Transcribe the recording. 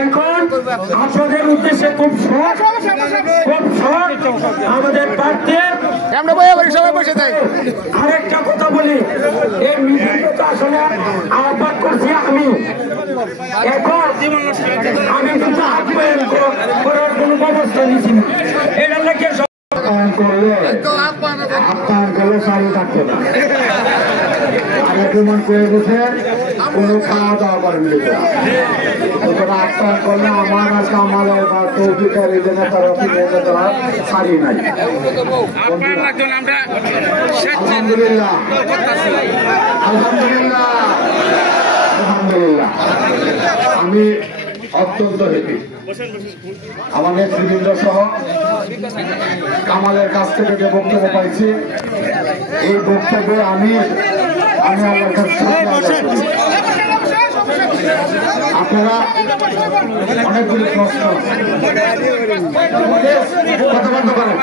এখন আপনাদের উদ্দেশ্যে খুব শর্ট আমাদের প্রার্থী আরেকটা কথা বলি, এই মিছিল তো আসলে আহ্বান করছি আমি। এখন আমি কিন্তু আহ্বান করার কোনো ব্যবস্থা নিচ্ছি না, এটা নাকি করলে আপনার গেলে সারি থাকতে না। আরেকজন করে গেছে কোনো খাওয়া দাওয়া করেন সুতরাং আহ্বান করলে আমার আর কামালের বা তৌফিকের এই জন্য তারা সারি নাই। আলহামদুলিল্লাহ আলহামদুলিল্লাহ আলহামদুলিল্লাহ, আমি অত্যন্ত হ্যাপি। আমার নেতৃবৃন্দ সহ কামালের কাছ থেকে যে বক্তব্য পাইছি, এই বক্তব্যে আমি আল্লাহর কাছে আপনারা অনেকগুলি প্রশ্ন কথা বলতে পারেন।